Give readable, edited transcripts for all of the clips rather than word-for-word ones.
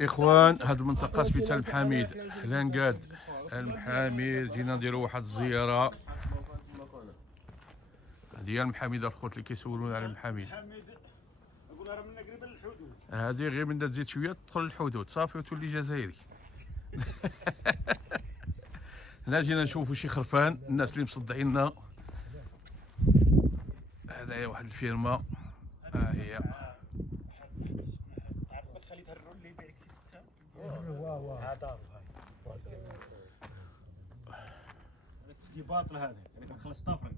اخوان، هذه المنطقه سميتها المحاميد، لانكاد المحاميد. جينا نديروا واحد الزياره. هذه هي المحاميد الخوت اللي كيسولونا على المحاميد. هذه غير من تزيد شويه تدخل الحدود صافي وتولي جزائري. هنا جينا نشوفوا شي خرفان، الناس اللي مصدعيننا. هذايا واحد الفيرما، ها هي. تسقي باطل هذا اللي كنخلص طافرك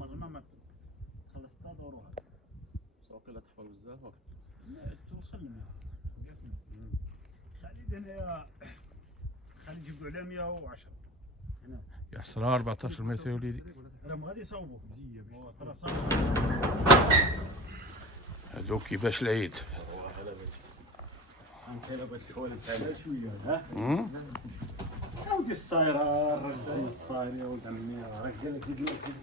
ما خلص طاف وروح سوقي لا تحفر بزاف لا توصل لنا خلي هنايا خلي نجيبو على 110 هنا يحصرها 14 متر يا وليدي. راهم غادي يصاوبوه هادو كيفاش العيد. انت لاباس الحوالي تاعنا شويه ها ودي الصايره الرجال الصاير يا ولد عمي راك قال زيد لك زيد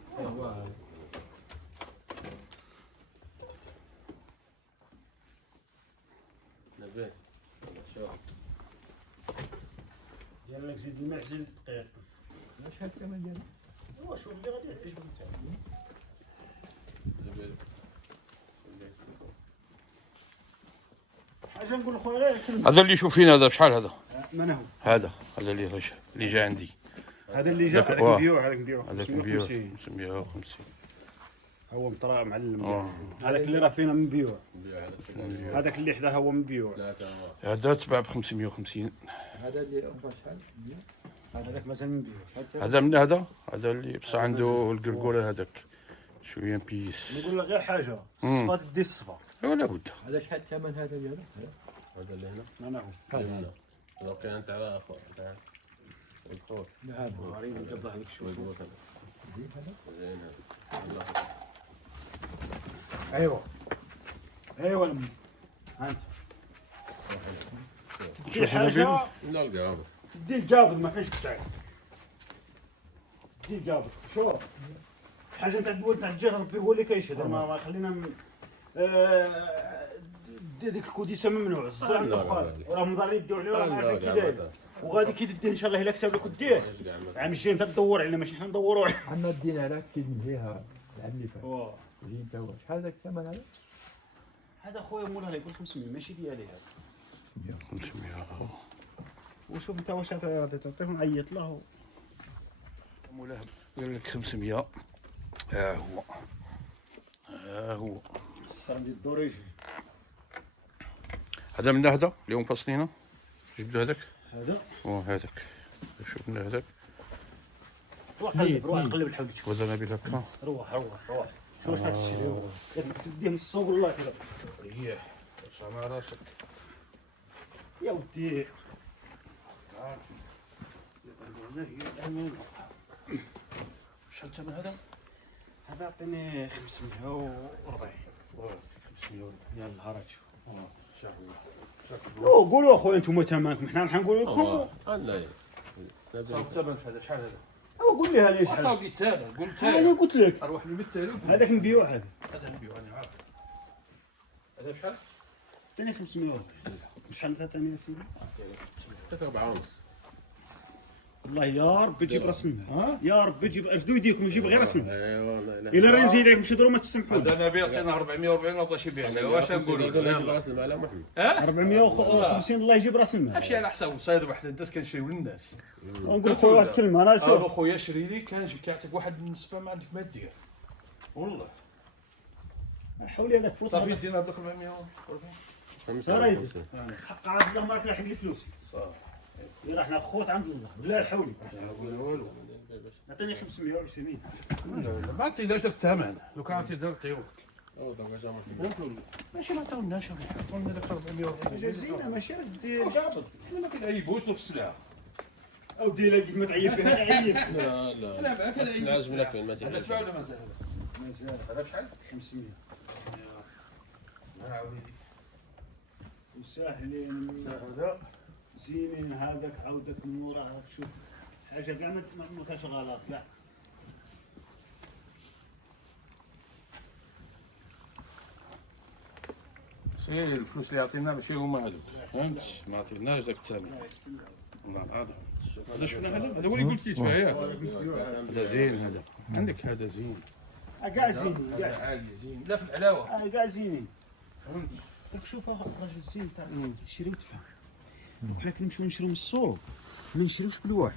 نبيه شوف قال لك زيد الماء زيد الدقيق شحال الثمن ديالو هو شوف اللي غادي يعجبك انت حاجه نقول لخويا غير هذا اللي شوف فينا هذا بشحال هذا؟ من هو؟ هذا اللي جا عندي. هذا اللي جا هذاك نبيعوه هذاك نبيعوه 550. هو مطرا معلم. هذاك اللي راه فينا مبيوع. هذاك اللي حداه هو مبيوع. هذا تباع ب 550. هذا اللي شحال؟ هذاك مازال مبيوع. هذا من هذا اللي بصح عنده القرقوره هذاك شويه مبيس. نقول لك غير حاجه الصفات دي الصفا ولا بد. هذا شحال الثمن هذا ديالو؟ هذا اللي هنا انا هو هذا لو كان تاع الاخر تاع الخوت هذا غريب نقبض هذيك شويه زين ايوا ها انت شي حاجه لا القابض تدي القابض ما كاينش بتاعك تدي القابض شوف حاجه تاع الدول تاع الجهه ربي هو اللي كيشهد ما خلينا ديك الكوديسه ممنوع الزرع الدخان وراهم ضارين يديو عليه وراهم عارفين كي داير وغادي كي تديه ان شاء الله الا كتب لك وديه عام الجاي انت تدور عليه ماشي حنا ندوروا عليه عندنا دينا على السيد من فيها العام اللي فات جي انت هو شحال ذاك الثمن هذا؟ هذا خويا مولاها يقول 500 ماشي ديالي هذا 500. وشوف انت واش تعطيه نعيط له مولاها قال لك 500. ها هو الصرم ديال الدور يجي هذا من هذا اليوم فاصلينه. جبدوا هذاك هذاك شوف من هذاك. روح قلب الحوت وزنا نبيل هكا. روح شو واش تشري ياك تسديه من السوق والله كذا هي ارفع مع راسك يا ودي شحال الثمن هذا؟ هذا عطيني 540 يا الهرج قولوا اخويا انتم ثمنكم حنا راح نقولوا لكم لا صاحب الثمن هذا شحال هذا؟ قول لي هذا شحال صاحب الثمن قلت انا قلت لك اروح للمثل هذاك نبيعو هذا نبيعو انا عارف. هذا بشحال؟ عطيني 500 شحال عطيني يا سيدي؟ 4 ونص والله يا رب تجيب راس المال يا رب تجيب افدوا يديكم نجيب غير راس المال ايوا لا الا راه نزيد عليكم شي درهم ما تسمحوا هذا نبيع عطينا 440 ما بغاش يبيع لنا واش نقولوا له؟ راس المال محمد 450 الله يجيب راس المال ماشي على حساب الصيد وحنا الناس كنشريو للناس. نقول خويا واحد الكلمه انا انا خويا شري لي كيعطيك واحد النسبه ما عندك ما دير والله. حولي هذاك فوت صافي دينا هذوك 440 55 حق عاد الله ما راك لاحق لي فلوسي صافي يلا حنا خوت عند الله بالله حولي والو. عطيني 520 لا ما عطيناش داك الثمن لو كان عطينا نعطيوك ماشي ما عطاوناش عطاونا داك 440 زينه ماشي دير جابط حنا ما كنعيبوش في السلعه اودي لقيت ما تعيب فيها عيب لا انا معاك بس لازم لك فين ما هذا تباع ولا مازال؟ مازال هذا بشحال؟ 500 ها وليدي وساهلين هذا زينين هذاك عاودك من وراها شوف حاجه كاع ما كاش غلط كاع إيه الفلوس اللي عطينا ماشي هما هذوك فهمت ما عطيناش داك الثمن والله هذا هذا شفنا هذا هو اللي قلت لي تباع ياك هذا زين هذا عندك هذا زين كاع زينين هذا عالي زين لا في العلاوه كاع زينين فهمت داك شوف الراجل زين تاع تشري وتفهم بحال كي نمشيو نشريو من السوق ما نشريوش كل واحد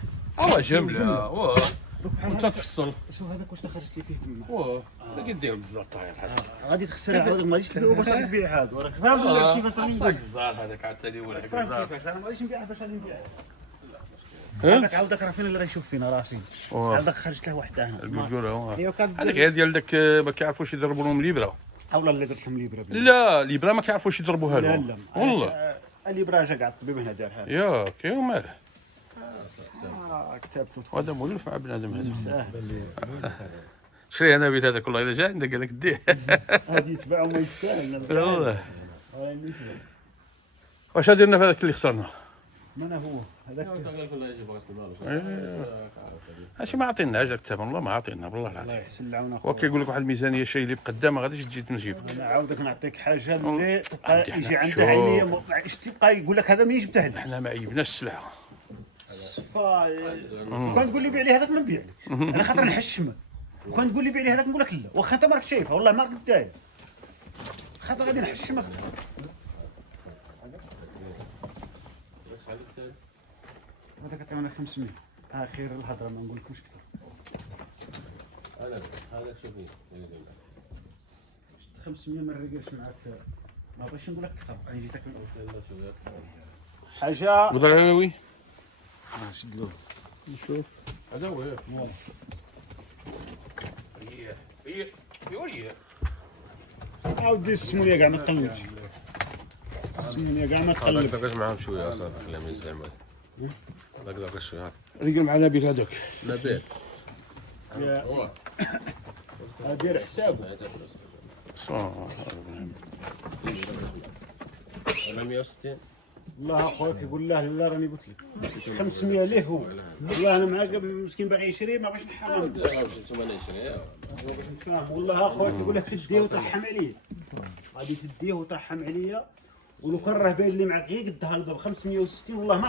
جمله واه دوك بحال وانت هذا تفصل شوف هذاك واش خرجت لي فيه تما واه هذا كدير بالزر طاير هذا غادي تخسر عاود ما غاديش تبيعو باش غادي تبيع هذا وراك فاهم كيفاش غادي بصاك نبيع الزار هذاك عاوتاني ولا فاهم الزار كيفاش انا ما غاديش نبيعه باش غادي نبيع ها هذاك عاودك راه فين اللي غيشوف فينا راه فين هذاك خرجت له وحده هنا البلقوله هي كانت هذاك غير ديال داك ما كيعرفوش يضربوا لهم ليبره اولا اللي درت لهم ليبرا لا ليبره ما كيعرفوش يضربوها لا لهم لا والله الليبرا جا كاع الطبيب هنا دارها ياك يا ماله كتبت هذا مولف مع بنادم هذا ساهل شري انا بيت هذاك والله الا جا عندك قال لك ديه هادي يتباعوا ما يستاهل والله واش درنا في هذاك اللي خسرنا من هو هذاك ماشي ما عطيناش داك الثمن والله ما عطينا والله الله العظيم يحسن العون هو اخويا كيقول لك واحد الميزانيه شي اللي بقدام ما غاديش تجي نجيبك انا عاودك نعطيك حاجه اللي تبقى عندي يجي حنا. عندها شوف. عينيه اش تبقى يقول لك هذا ما يجبته لك حنا ما عيبناش السلعه صفا وكان تقول لي بيع لي هذاك ما نبيع لك انا خاطر نحشمك وكان تقول لي بيع لي هذاك نقول لك لا واخا انت ما راك شايفها والله ما قد داير خاطر غادي نحشمك هذاك ثمنه 500 ها خير الهضره ما نقولكمش كثر هذا شوفي 500 ما نريقلش معاك ما بغيتش نقول لك كثر انا جيتك حاجه وضروري شد له نشوف هذا هو هي هي عاودي السمونيه كاع ما تقلبش السمونيه كاع ما تقلبش داكاش معاهم شويه اصاحبي خليها من الزعما داك شويه رجل مع نبيل هذاك نبيل يا- هو دير حسابه 160 والله اخويا كيقول له لا راني قلت لك 500 ليه هو والله انا معاك مسكين باغي يشري ما بغيتش نحرم انتما نشري باغيش نتفاهم والله اخويا كيقول لك تديه وترحم عليه غادي تديه وترحم عليا ولو كان راه باين لي معاك غير قدها ب 560 والله ما